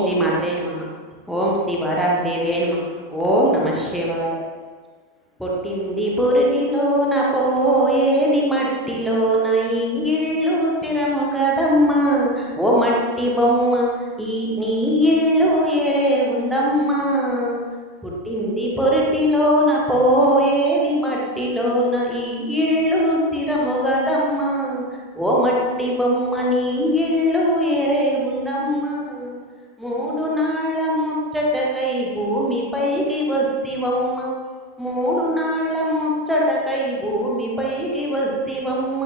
శ్రీ మాత్రే నమః. ఓం శ్రీ వారాహదేవి అయి నమః. ఓం నమః శివాయ. పుట్టింది పురిటిలోన పోయేది మట్టిలోన ఈ ఇల్లు స్థిరము కదమ్మా. ఓ మట్టి బొమ్మ ఈ నీ ఇల్లు ఏరే ఉందమ్మా. పుట్టింది పురిటిలోన పోయేది మట్టిలోన ఈ ఇల్లు స్థిరము కదమ్మా. ఓ మట్టి బొమ్మ నీ ఇల్లు ఏరే ఉందమ్మా. మూడు నాళ్ళ ముచ్చటకై భూమిపైకి వస్తివమ్మ. మూడు నాళ్ళ ముచ్చటకై భూమిపైకి వస్తివమ్మ.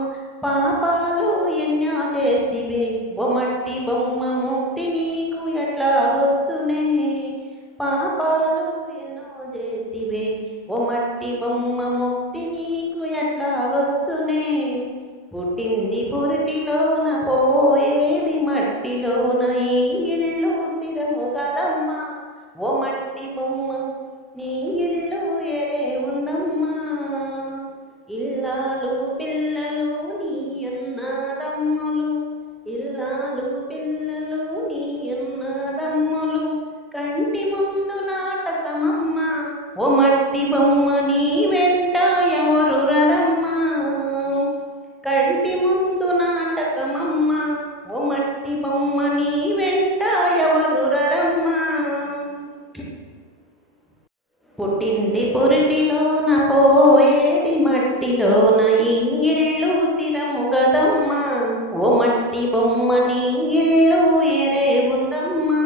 పాపాలు ఎన్నో చేస్తివే ఓ మట్టి బొమ్మ. ముక్తి నీకు ఎట్లా వచ్చునే. పాపాలు ఎన్నో చేస్తివే ఓ మట్టి బొమ్మ. ముక్తి నీకు ఎట్లా వచ్చునే. పుట్టింది పురిటిలోన పోయేది మట్టిలోన ఈ ఇల్లు స్థిరము కదమ్మా. ఓ మట్టి బొమ్మ నీ ఇల్లు ఏరే ఉందమ్మా. ఇల్లాలు పిల్లలు నీ అన్నదమ్ములు. ఇల్లాలు పిల్లలు నీ అన్నదమ్ములు. కంటి ముందు నాటకమమ్మ ఓ మట్టి బొమ్మ. నీ వెంట ఎవరు రరమ్మా. కంటి ముందు నాటకమమ్మ ఓ మట్టి బొమ్మ. నీ వెంట ఎవరు రరమ్మా. పుట్టింది పురిటిలోన పోయేది మట్టిలోన ఈ ఇల్లు స్థిరము గదమ్మా. ఓ మట్టి బొమ్మ నీ ఇల్లు ఏరే ఉందమ్మా.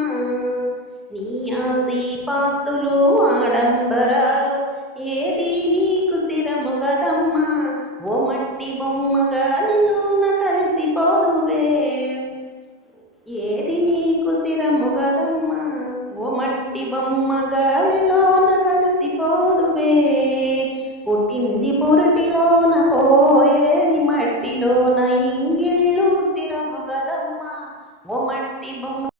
నీ ఆస్తి పాస్తులు ఆడంబరాలు ఏది నీకు స్థిరము గదమ్మా. ఓ మట్టి బొమ్మ గాలిలోన కలిసిపోవే. ఏది నీకు స్థిరము గదమ్మా. ఓ మట్టి బొమ్మ గాలిలోన కలిసిపోవే. పుట్టింది పురిటిలోన పోయేది మట్టిలోన ఈ ఇల్లు స్థిరము గదమ్మా. ఓ మట్టి బొమ్మ.